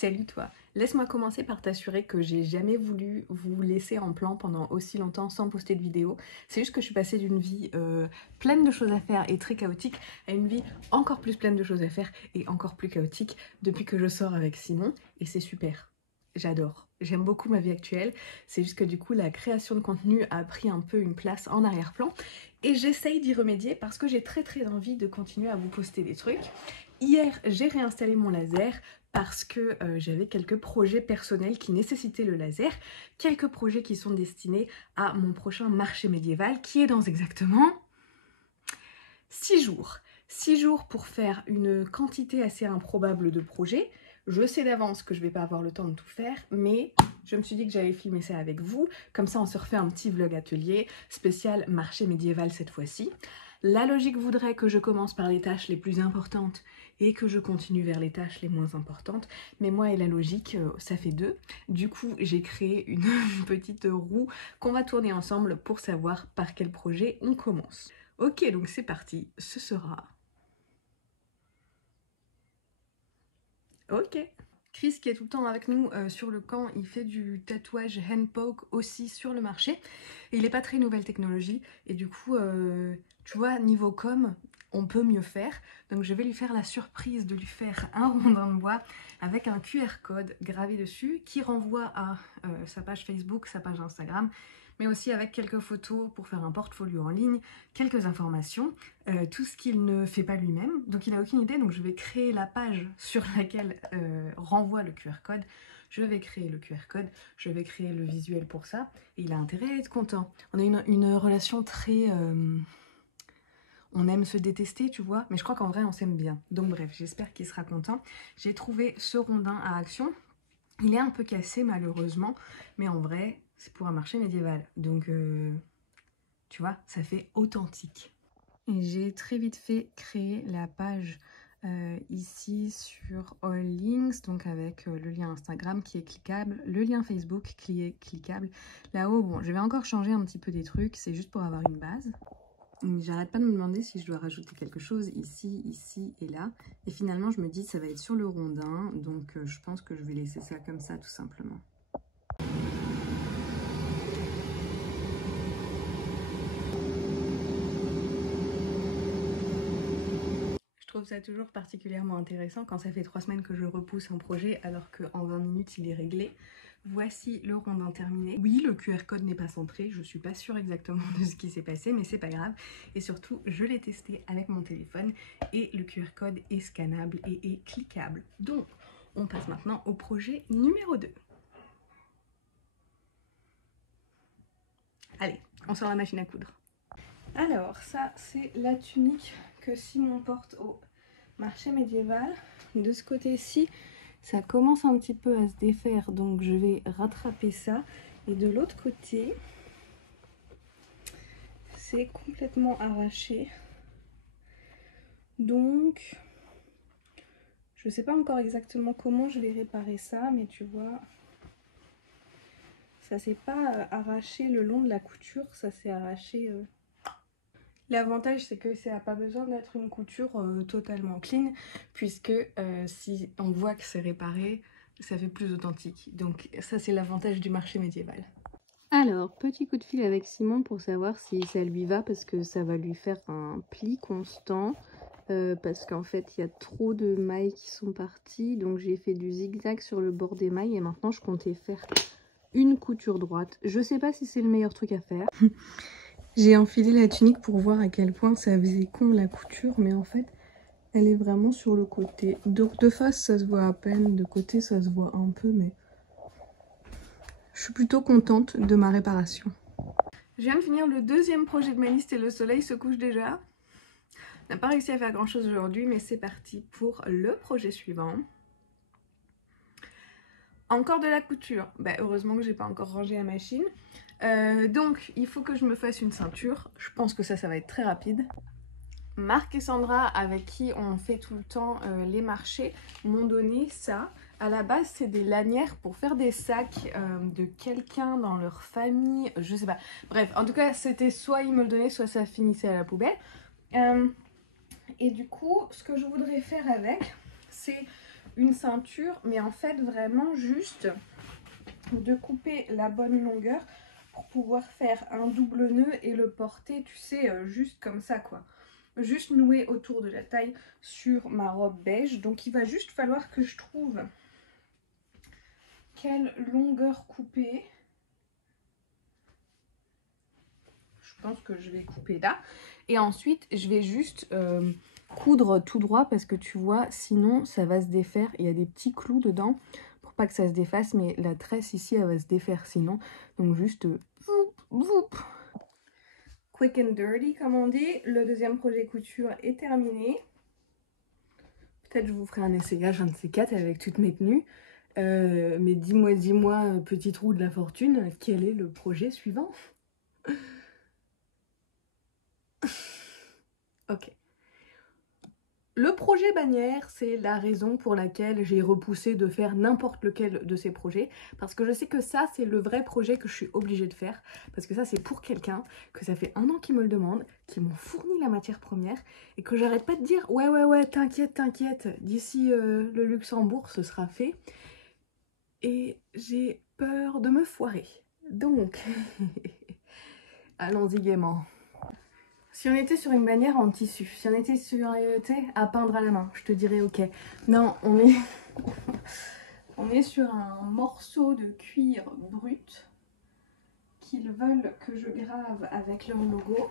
Salut toi, laisse-moi commencer par t'assurer que j'ai jamais voulu vous laisser en plan pendant aussi longtemps sans poster de vidéo. C'est juste que je suis passée d'une vie pleine de choses à faire et très chaotique à une vie encore plus pleine de choses à faire et encore plus chaotique depuis que je sors avec Simon et c'est super. J'adore, j'aime beaucoup ma vie actuelle, c'est juste que du coup la création de contenu a pris un peu une place en arrière-plan et j'essaye d'y remédier parce que j'ai très envie de continuer à vous poster des trucs. Hier j'ai réinstallé mon laser parce que j'avais quelques projets personnels qui nécessitaient le laser, quelques projets qui sont destinés à mon prochain marché médiéval qui est dans exactement 6 jours. 6 jours pour faire une quantité assez improbable de projets. Je sais d'avance que je vais pas avoir le temps de tout faire, mais je me suis dit que j'allais filmer ça avec vous. Comme ça, on se refait un petit vlog atelier spécial marché médiéval cette fois-ci. La logique voudrait que je commence par les tâches les plus importantes et que je continue vers les tâches les moins importantes. Mais moi et la logique, ça fait deux. Du coup, j'ai créé une petite roue qu'on va tourner ensemble pour savoir par quel projet on commence. Ok, donc c'est parti. Ce sera... Ok. Chris qui est tout le temps avec nous sur le camp, il fait du tatouage handpoke aussi sur le marché. Et il n'est pas très nouvelle technologie. Et du coup, tu vois, niveau com, on peut mieux faire. Donc je vais lui faire la surprise de lui faire un rondin de bois avec un QR code gravé dessus qui renvoie à sa page Facebook, sa page Instagram, mais aussi avec quelques photos pour faire un portfolio en ligne, quelques informations, tout ce qu'il ne fait pas lui-même. Donc il n'a aucune idée, donc je vais créer la page sur laquelle renvoie le QR code. Je vais créer le QR code, je vais créer le visuel pour ça, et il a intérêt à être content. On a une relation très... on aime se détester, tu vois, mais je crois qu'en vrai, on s'aime bien. Donc bref, j'espère qu'il sera content. J'ai trouvé ce rondin à Action. Il est un peu cassé, malheureusement, mais en vrai, c'est pour un marché médiéval. Donc, tu vois, ça fait authentique. Et j'ai très vite fait créer la page ici sur All Links, donc avec le lien Instagram qui est cliquable, le lien Facebook qui est cliquable. Là-haut, bon, je vais encore changer un petit peu des trucs, c'est juste pour avoir une base. J'arrête pas de me demander si je dois rajouter quelque chose ici, ici et là. Et finalement, je me dis ça va être sur le rondin, donc je pense que je vais laisser ça comme ça tout simplement. Je trouve ça toujours particulièrement intéressant quand ça fait 3 semaines que je repousse un projet alors qu'en 20 minutes il est réglé. Voici le rondin terminé. Oui, le QR code n'est pas centré, je suis pas sûre exactement de ce qui s'est passé, mais c'est pas grave. Et surtout, je l'ai testé avec mon téléphone et le QR code est scannable et est cliquable. Donc, on passe maintenant au projet numéro 2. Allez, on sort la machine à coudre. Alors, ça, c'est la tunique que Simon porte au marché médiéval. De ce côté-ci, ça commence un petit peu à se défaire, donc je vais rattraper ça. Et de l'autre côté, c'est complètement arraché. Donc, je sais pas encore exactement comment je vais réparer ça, mais tu vois, ça s'est pas arraché le long de la couture, ça s'est arraché... L'avantage, c'est que ça n'a pas besoin d'être une couture totalement clean, puisque si on voit que c'est réparé, ça fait plus authentique. Donc ça, c'est l'avantage du marché médiéval. Alors, petit coup de fil avec Simon pour savoir si ça lui va, parce que ça va lui faire un pli constant, parce qu'en fait, il y a trop de mailles qui sont parties, donc j'ai fait du zigzag sur le bord des mailles, et maintenant, je comptais faire une couture droite. Je sais pas si c'est le meilleur truc à faire. J'ai enfilé la tunique pour voir à quel point ça faisait con la couture, mais en fait, elle est vraiment sur le côté. Donc de face, ça se voit à peine, de côté, ça se voit un peu, mais je suis plutôt contente de ma réparation. Je viens de finir le deuxième projet de ma liste et le soleil se couche déjà. On n'a pas réussi à faire grand chose aujourd'hui, mais c'est parti pour le projet suivant. Encore de la couture. Bah, heureusement que j'ai pas encore rangé la machine. Donc il faut que je me fasse une ceinture. Je pense que ça va être très rapide. Marc et Sandra, avec qui on fait tout le temps les marchés, m'ont donné ça. À la base, c'est des lanières pour faire des sacs de quelqu'un dans leur famille, je sais pas. Bref, en tout cas, c'était soit ils me le donnaient, soit ça finissait à la poubelle. Et du coup, ce que je voudrais faire avec, c'est une ceinture, mais en fait vraiment juste de couper la bonne longueur pour pouvoir faire un double nœud et le porter, tu sais, juste comme ça quoi. Juste noué autour de la taille sur ma robe beige. Donc il va juste falloir que je trouve quelle longueur couper. Je pense que je vais couper là. Et ensuite, je vais juste coudre tout droit parce que tu vois, sinon ça va se défaire. Il y a des petits clous dedans pour pas que ça se défasse, mais la tresse ici, elle va se défaire sinon. Donc juste voup, voup. Quick and dirty comme on dit. Le deuxième projet couture est terminé. Peut-être je vous ferai un essayage, un de ces quatre avec toutes mes tenues. Mais dis-moi, petit trou de la fortune, quel est le projet suivant? Ok. Le projet bannière, c'est la raison pour laquelle j'ai repoussé de faire n'importe lequel de ces projets. Parce que je sais que ça, c'est le vrai projet que je suis obligée de faire. Parce que ça, c'est pour quelqu'un, que ça fait 1 an qu'il me le demande, qui m'ont fourni la matière première. Et que j'arrête pas de dire, ouais, t'inquiète, d'ici le Luxembourg, ce sera fait. Et j'ai peur de me foirer. Donc, allons-y gaiement. Si on était sur une bannière en tissu, si on était sur à peindre à la main, je te dirais ok. Non, on est on est sur un morceau de cuir brut qu'ils veulent que je grave avec leur logo.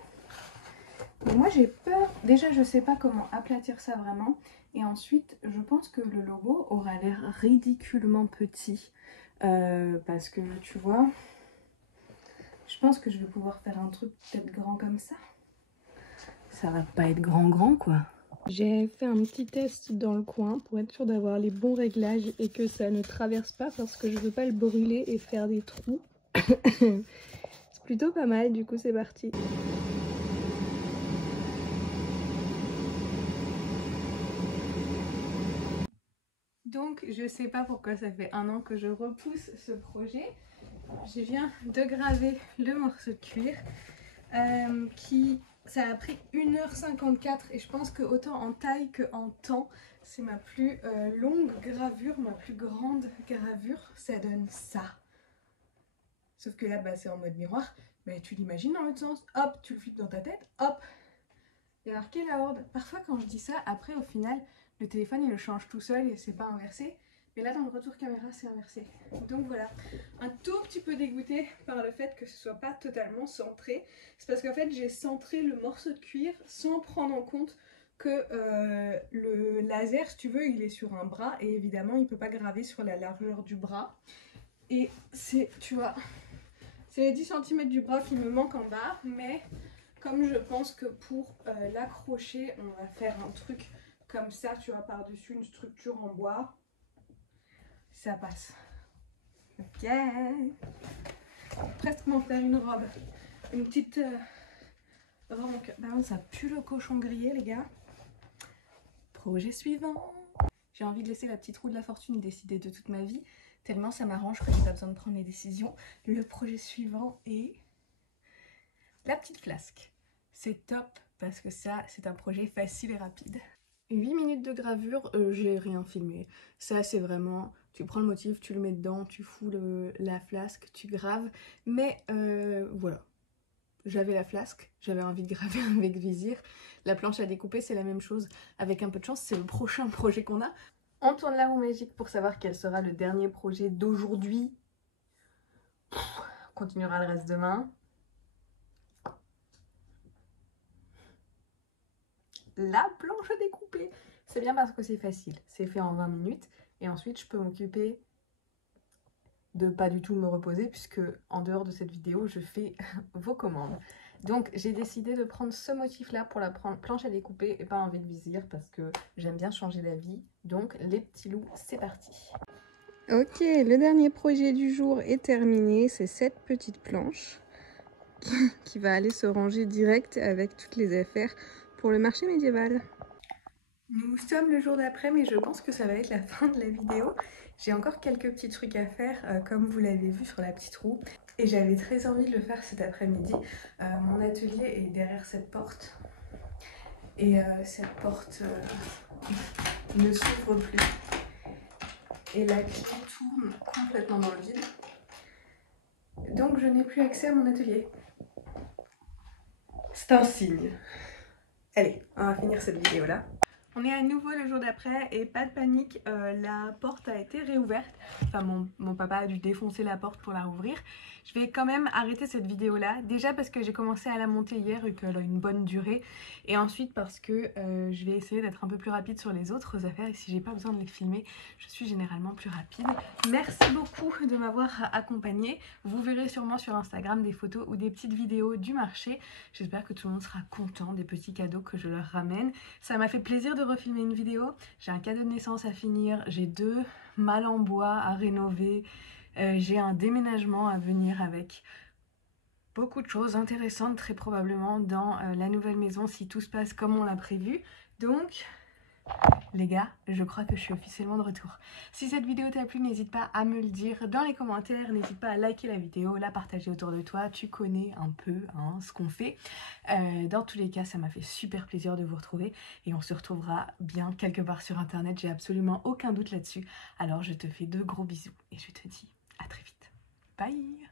Mais moi j'ai peur, déjà je sais pas comment aplatir ça vraiment. Et ensuite je pense que le logo aura l'air ridiculement petit. Parce que tu vois, je pense que je vais pouvoir faire un truc peut-être grand comme ça. Ça va pas être grand quoi. J'ai fait un petit test dans le coin pour être sûre d'avoir les bons réglages et que ça ne traverse pas parce que je veux pas le brûler et faire des trous. C'est plutôt pas mal, du coup c'est parti. Donc je sais pas pourquoi ça fait 1 an que je repousse ce projet. Je viens de graver le morceau de cuir ça a pris 1h54 et je pense que autant en taille qu'en temps, c'est ma plus longue gravure, ma plus grande gravure. Ça donne ça. Sauf que là, bah, c'est en mode miroir. Mais tu l'imagines dans l'autre sens. Hop, tu le flippes dans ta tête. Hop. Il y a marqué la horde. Parfois quand je dis ça, après au final, le téléphone il le change tout seul et c'est pas inversé. Mais là dans le retour caméra c'est inversé. Donc voilà, un tout petit peu dégoûtée par le fait que ce soit pas totalement centré. C'est parce qu'en fait j'ai centré le morceau de cuir sans prendre en compte que le laser, si tu veux, il est sur un bras et évidemment il peut pas graver sur la largeur du bras. Et c'est, tu vois, c'est les 10 cm du bras qui me manquent en bas, mais comme je pense que pour l'accrocher, on va faire un truc comme ça, tu vois, par-dessus une structure en bois. Ça passe. Ok. Presque m'en faire une robe. Une petite robe. Par contre, ça pue le cochon grillé, les gars. Projet suivant. J'ai envie de laisser la petite roue de la fortune décider de toute ma vie. Tellement ça m'arrange que j'ai pas besoin de prendre les décisions. Le projet suivant est la petite flasque. C'est top parce que ça, c'est un projet facile et rapide. 8 minutes de gravure, j'ai rien filmé. Ça, c'est vraiment, tu prends le motif, tu le mets dedans, tu fous la flasque, tu graves. Mais voilà, j'avais la flasque, j'avais envie de graver avec Vizir. La planche à découper, c'est la même chose. Avec un peu de chance, c'est le prochain projet qu'on a. On tourne la roue magique pour savoir quel sera le dernier projet d'aujourd'hui. On continuera le reste demain. La planche à découper. C'est bien parce que c'est facile. C'est fait en 20 minutes. Et ensuite, je peux m'occuper de pas du tout me reposer puisque en dehors de cette vidéo, je fais vos commandes. Donc, j'ai décidé de prendre ce motif-là pour la planche à découper et pas un vide-vizir parce que j'aime bien changer d'avis. Donc, les petits loups, c'est parti. Ok, le dernier projet du jour est terminé. C'est cette petite planche qui va aller se ranger direct avec toutes les affaires pour le marché médiéval. Nous sommes le jour d'après, mais je pense que ça va être la fin de la vidéo. J'ai encore quelques petits trucs à faire, comme vous l'avez vu sur la petite roue. Et j'avais très envie de le faire cet après-midi. Mon atelier est derrière cette porte. Et cette porte ne s'ouvre plus. et la clé tourne complètement dans le vide. Donc je n'ai plus accès à mon atelier. C'est un signe. Allez, on va finir cette vidéo là. On est à nouveau le jour d'après et pas de panique, la porte a été réouverte. Enfin mon papa a dû défoncer la porte pour la rouvrir. Je vais quand même arrêter cette vidéo là. Déjà parce que j'ai commencé à la monter hier et qu'elle a une bonne durée. Et ensuite parce que je vais essayer d'être un peu plus rapide sur les autres affaires. Et si j'ai pas besoin de les filmer, je suis généralement plus rapide. Merci beaucoup de m'avoir accompagnée. Vous verrez sûrement sur Instagram des photos ou des petites vidéos du marché. J'espère que tout le monde sera content des petits cadeaux que je leur ramène. Ça m'a fait plaisir de refilmer une vidéo. J'ai un cadeau de naissance à finir, j'ai 2 malles en bois à rénover, j'ai un déménagement à venir avec beaucoup de choses intéressantes très probablement dans la nouvelle maison si tout se passe comme on l'a prévu. Donc les gars, je crois que je suis officiellement de retour. Si cette vidéo t'a plu, n'hésite pas à me le dire dans les commentaires, n'hésite pas à liker la vidéo, la partager autour de toi, tu connais un peu ce qu'on fait. Dans tous les cas, ça m'a fait super plaisir de vous retrouver et on se retrouvera bien quelque part sur internet, j'ai absolument aucun doute là-dessus. Alors je te fais de gros bisous et je te dis à très vite. Bye!